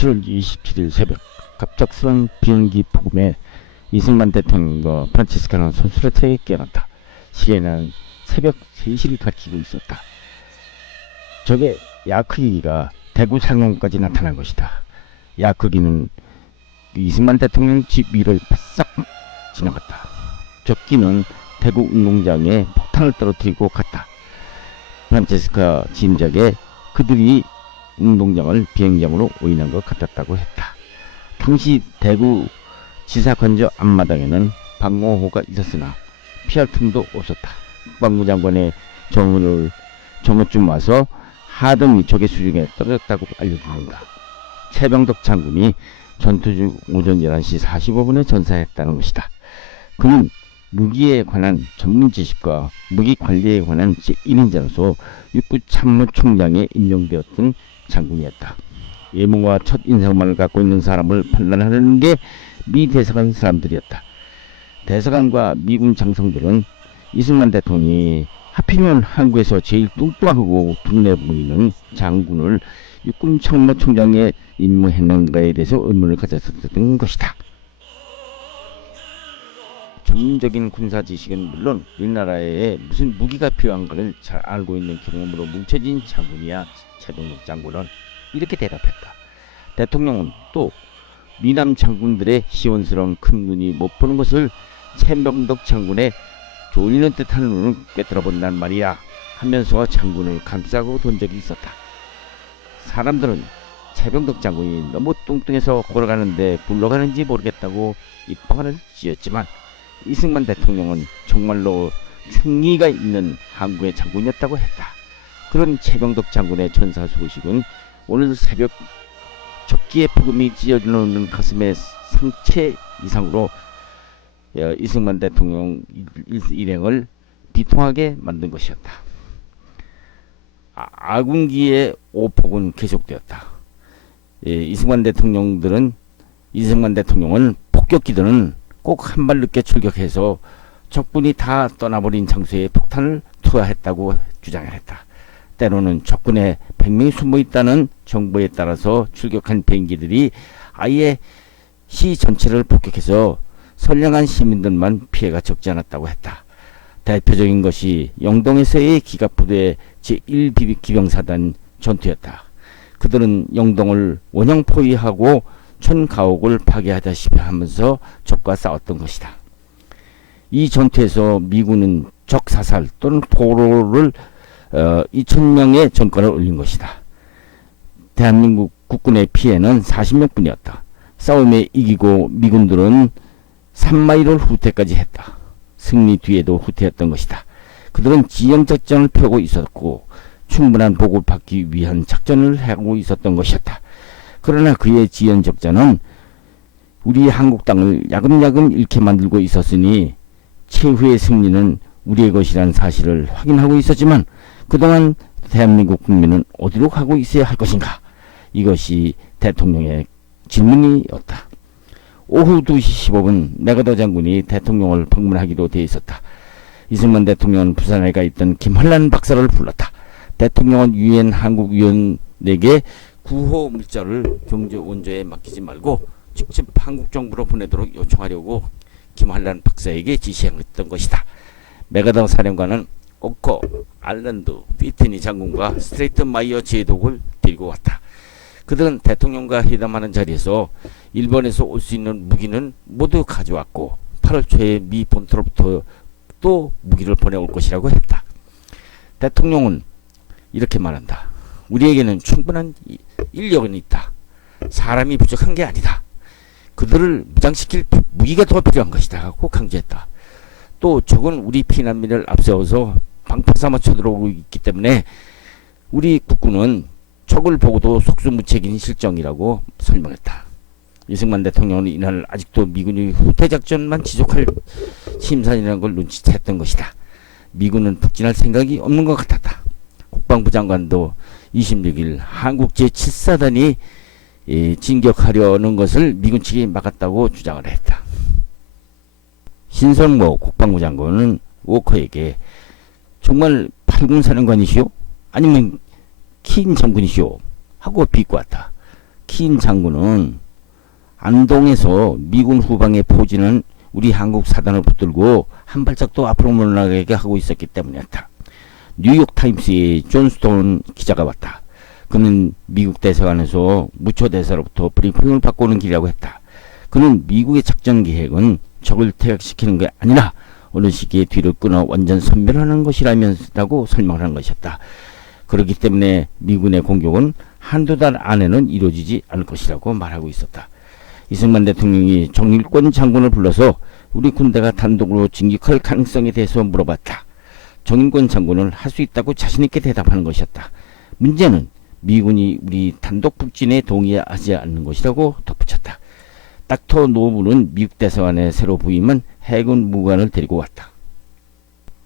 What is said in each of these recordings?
7월 27일 새벽 갑작스런 비행기 폭음에 이승만 대통령과 프란치스카는 손수레트에 깨어났다. 시계는 새벽 3시를 가리키고 있었다. 적의 야크기가 대구 상공까지 나타난 것이다. 야크기는 이승만 대통령 집 위를 바싹 지나갔다. 적기는 대구 운동장에 폭탄을 떨어뜨리고 갔다. 프란치스카 짐작에 그들이 운동장을 비행장으로 오인한 것 같았다고 했다. 당시 대구 지사관저 앞마당에는 방공호가 있었으나 피할 틈도 없었다. 국방부 장관의 정오쯤 와서 하등이 적의 수중에 떨어졌다고 알려주는다. 최병덕 장군이 전투 중 오전 11시 45분에 전사했다는 것이다. 그는 무기에 관한 전문 지식과 무기 관리에 관한 제1인자로서 육구참모총장에 임명되었던 장군이었다. 외모와 첫 인상만을 갖고 있는 사람을 판단하는 게 미 대사관 사람들이었다. 대사관과 미군 장성들은 이승만 대통령이 하필이면 한국에서 제일 뚱뚱하고 두뇌 보이는 장군을 육군 참모총장에 임명했는가에 대해서 의문을 가졌었던 것이다. 전문적인 군사 지식은 물론 우리나라에 무슨 무기가 필요한가를 잘 알고 있는 경험으로 뭉쳐진 장군이야. 최병덕 장군은 이렇게 대답했다. 대통령은 또 미남 장군들의 시원스러운 큰 눈이 못 보는 것을 최병덕 장군의 졸리는 듯한 눈을 꿰뚫어 본단 말이야 하면서 장군을 감싸고 돈 적이 있었다. 사람들은 최병덕 장군이 너무 뚱뚱해서 걸어가는데 굴러가는지 모르겠다고 입방아를 찧었지만 이승만 대통령은 정말로 승리가 있는 한국의 장군이었다고 했다. 그런 최병덕 장군의 전사 소식은 오늘 새벽 적기의 폭음이 찢어지는 가슴의 상체 이상으로 이승만 대통령 일행을 비통하게 만든 것이었다. 아군기의 오폭은 계속되었다. 이승만 대통령은 폭격기들은 꼭 한 발 늦게 출격해서 적군이 다 떠나버린 장소에 폭탄을 투하했다고 주장을 했다. 때로는 적군에 100명이 숨어있다는 정보에 따라서 출격한 비행기들이 아예 시 전체를 폭격해서 선량한 시민들만 피해가 적지 않았다고 했다. 대표적인 것이 영동에서의 기갑부대 제1기병사단 전투였다. 그들은 영동을 원형 포위하고 촌가옥을 파괴하다시피 하면서 적과 싸웠던 것이다. 이 전투에서 미군은 적 사살 또는 포로를 2,000명의 전권을 올린 것이다. 대한민국 국군의 피해는 40명 뿐이었다. 싸움에 이기고 미군들은 3마일을 후퇴까지 했다. 승리 뒤에도 후퇴했던 것이다. 그들은 지형작전을 펴고 있었고 충분한 보고를 받기 위한 작전을 하고 있었던 것이었다. 그러나 그의 지연작전은 우리 한국 땅을 야금야금 잃게 만들고 있었으니 최후의 승리는 우리의 것이라는 사실을 확인하고 있었지만 그동안 대한민국 국민은 어디로 가고 있어야 할 것인가? 이것이 대통령의 질문이었다. 오후 2시 15분 메가더 장군이 대통령을 방문하기로 되어 있었다. 이승만 대통령은 부산에 가 있던 김한란 박사를 불렀다. 대통령은 유엔 한국위원에게 구호 문자를 경제 원조에 맡기지 말고 직접 한국 정부로 보내도록 요청하려고 김한란 박사에게 지시했던 것이다. 메가더 사령관은 오커, 알랜드, 피트니 장군과 스트레이트 마이어 제독을 데리고 왔다. 그들은 대통령과 회담하는 자리에서 일본에서 올 수 있는 무기는 모두 가져왔고 8월 초에 미 본토로부터 또 무기를 보내올 것이라고 했다. 대통령은 이렇게 말한다. 우리에게는 충분한 인력은 있다. 사람이 부족한 게 아니다. 그들을 무장시킬 무기가 더 필요한 것이다 하고 강조했다. 또 적은 우리 피난민을 앞세워서 방패 삼아 쳐들어오고 있기 때문에 우리 국군은 적을 보고도 속수무책인 실정이라고 설명했다. 이승만 대통령은 이날 아직도 미군이 후퇴작전만 지속할 심산이라는 걸 눈치챘던 것이다. 미군은 북진할 생각이 없는 것 같았다. 국방부 장관도 26일 한국 제7사단이 진격하려는 것을 미군 측이 막았다고 주장을 했다. 신선모 국방부 장관은 워커에게 정말 팔군 사령관이시오? 아니면 킨 장군이시오? 하고 비꼬았다. 킨 장군은 안동에서 미군 후방에 포진한 우리 한국 사단을 붙들고 한 발짝도 앞으로 못 나가게 하고 있었기 때문이었다. 뉴욕타임스의 존 스톤 기자가 왔다. 그는 미국 대사관에서 무초 대사로부터 브리핑을 받고 오는 길이라고 했다. 그는 미국의 작전 계획은 적을 퇴각시키는 게 아니라 어느 시기에 뒤를 끊어 완전 섬멸하는 것이라면서라고 설명을 한 것이었다. 그렇기 때문에 미군의 공격은 한두 달 안에는 이루어지지 않을 것이라고 말하고 있었다. 이승만 대통령이 정일권 장군을 불러서 우리 군대가 단독으로 진격할 가능성에 대해서 물어봤다. 정일권 장군은 할 수 있다고 자신있게 대답하는 것이었다. 문제는 미군이 우리 단독 북진에 동의하지 않는 것이라고 덧붙였다. 닥터 노브는 미국 대사관에 새로 부임한 해군 무관을 데리고 왔다.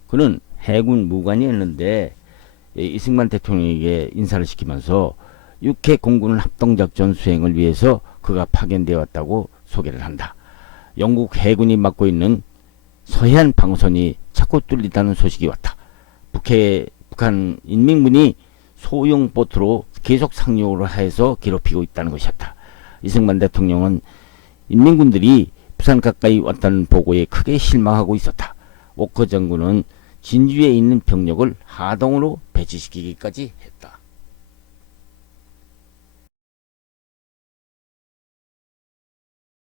그는 해군 무관이었는데 이승만 대통령에게 인사를 시키면서 육해 공군 합동작전 수행을 위해서 그가 파견되어 왔다고 소개를 한다. 영국 해군이 맡고 있는 서해안 방어선이 자꾸 뚫린다는 소식이 왔다. 북한 인민군이 소형 보트로 계속 상륙을 해서 괴롭히고 있다는 것이었다. 이승만 대통령은 인민군들이 부산 가까이 왔다는 보고에 크게 실망하고 있었다. 오커 장군은 진주에 있는 병력을 하동으로 배치시키기까지 했다.